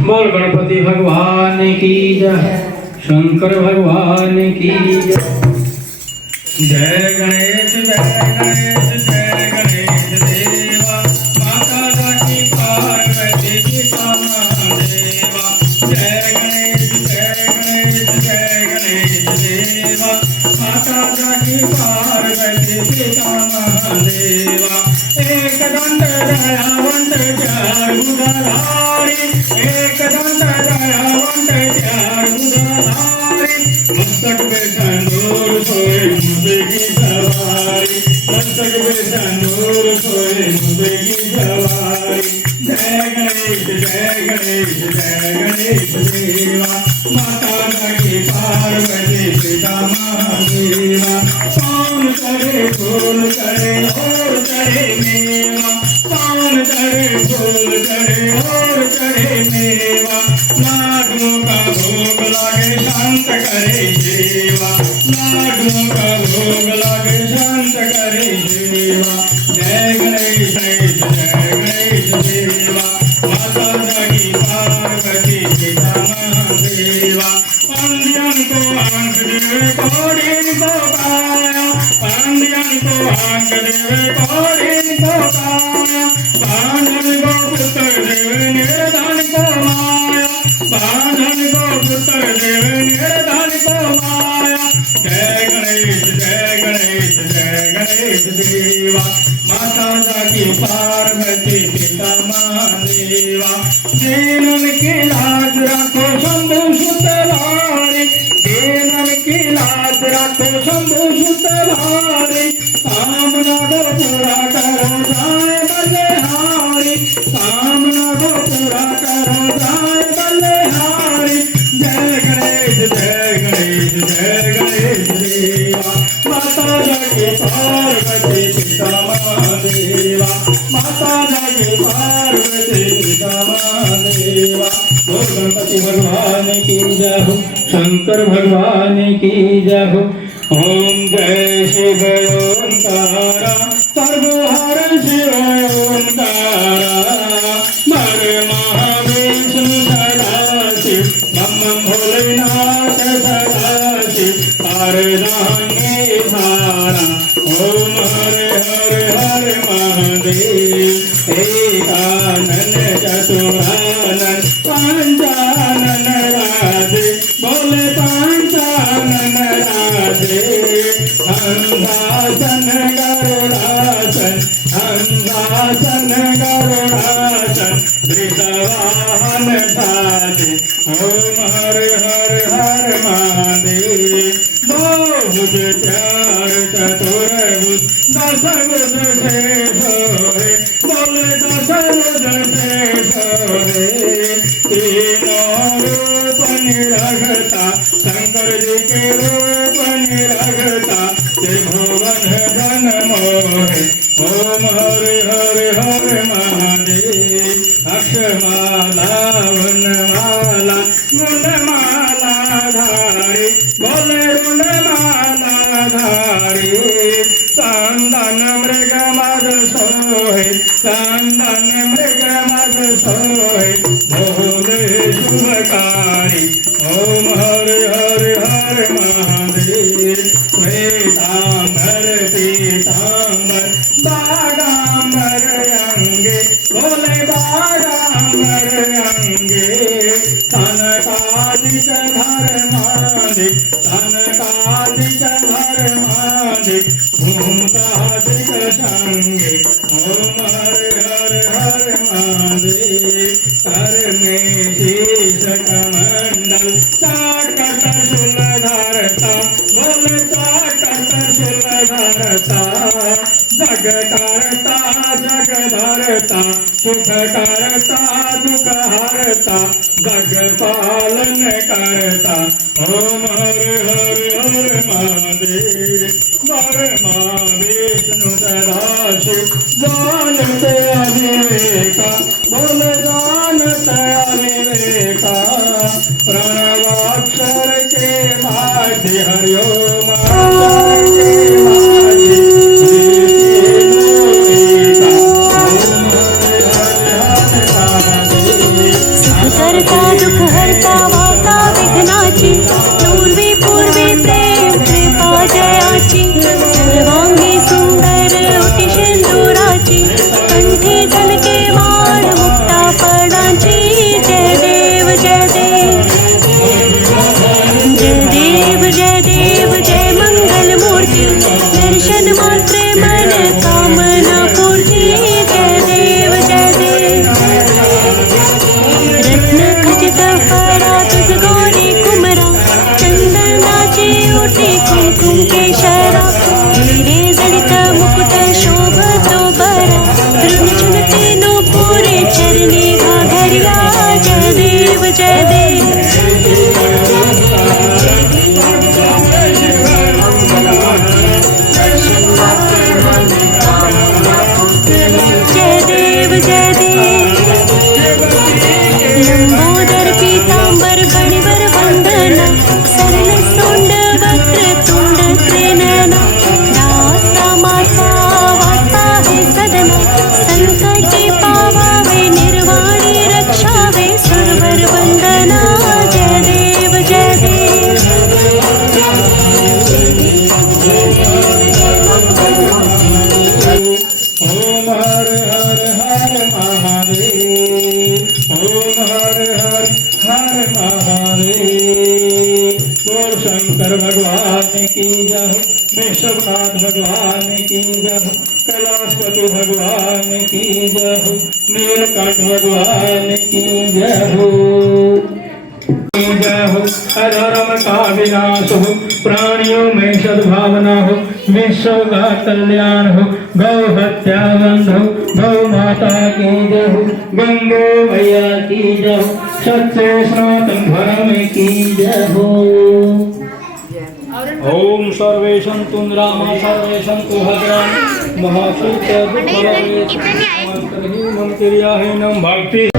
बोल गणपति भगवान की जय, शंकर भगवान की जय। जय गणेश जय गणेश जय गणेश देवा, माता रानी पार्वती पिता महादेवा। जय गणेश जय गणेश जय गणेश देवा, माता रानी पार्वती पिता महादेवा। एक दंड दयावंत चार भुजाधारी, एक दंड दयावंत चार भुजाधारी, मस्तक पे संदूर सोए मुझे की सवारी, मस्तक पे संदूर सोए मुझे की सवारी। जय गणेश जय गणेश जय गणेश देवा, माता रानी पार्वती पिता महादेवा। कौन करे फूल करे और करे मेवा, कौन करे फूल करे और करे मेवा। लाडू का भोग लागे शांत करे सेवा, लाडू का भोग लागे शांत करे सेवा। जय गणेश जय गणेश देवा, माता रानी पार्वती पिता महादेवा। पांड्यन को आंख देवे कौड़िन को काया, पांड्यन को आंख देवे कौड़िन को काया। पांडन को पुत्र देवे निर्धन को माया, पांडन को पुत्र देवे निर्धन को माया। जय गणेश जय गणेश जय गणेश देवा, माता रानी पार्वती पिता महादेवा। दीनन की लाज रखो शंभु सुत भारी, दीनन की लाज रखो शंभु सुत भारी। कामना को पूरा करो जाए बलिहारी, कामना को पूरा करो जाए बलिहारी। जय गणेश जय गणेश जय गणेश देवा, माता रानी पार्वती पिता महादेवा, माता रानी पार्वती पिता महादेवा। बोल गणपति भगवान की जय हो, शंकर भगवान की जय हो। ओम जय शिव ओंकारा, सर्वहर शिव ओंकारा। मर महाविष्णु सदाशिव, मम भोलेनाथ सदाशिव। हरदांगे धारा, ओम हर हर हर महादेव। एकानन चतुरानन पंचानन राधे, बोले पंचानन राधे। हंसासन गरुड़ासन, हंसासन गरुड़ासन, वृषवाहन साधे। ओम हर हर हर महादेव। बहुभुज चार चतुर्भुज, दशभुज शेष रे, बोले दशभुज शेष रे। तीनों रूप निरखता, शंकर जी के रूप निरखता, त्रिभुवन धन मोहे। ओम हर हर हर महादेव। अक्षमाला वनमाला गुणमाला धारी, बोले गुणमाला धारी। चंदन मृग मद सोहे, चंदन मृग मद सोहे, बोले शुभकारी। ओम हर हर हर महादेव। श्वेतांबर पीतांबर बागांबर अंगे, बोले बागांबर अंगे। कनकादिक धर्मादिक, कनकादिक धर्मादिक, भूतादिक संगे। ओम हर हर हर महादेव। कर में शीश कमंडल, चाकट शूल धरता, बोल चाकट शूल धरता। जग करता जग धरता, सुख करता दुख हरता, जग पालन करता। ओम हर हर हर महादेव। ब्रह्मा विष्णु सदाशिव, जानते अविवेका, बोल जानते अविवेका। प्रणवाक्षर के माध्य हरिओम अक्षर के माध्य, करता हर हर हर महादेव। बोल शंकर भगवान की जय, विश्वनाथ भगवान की जय, कैलाशपति भगवान की जय, नीलकंठ भगवान की जय हो। जय हो अधर्म का विनाश हो, प्राणियों में सद्भावना हो, विश्व का कल्याण हो, गौ हत्या बंद हो, गौ माता की जय हो, गंगे मैया की जय हो, सच्चे सनातन धर्म की जय हो। ओम सर्वे सन्तु निरामया सर्वे सन्तु भद्राणि महासूत्र दुःखराय मंत्रियाहीनं भक्ति।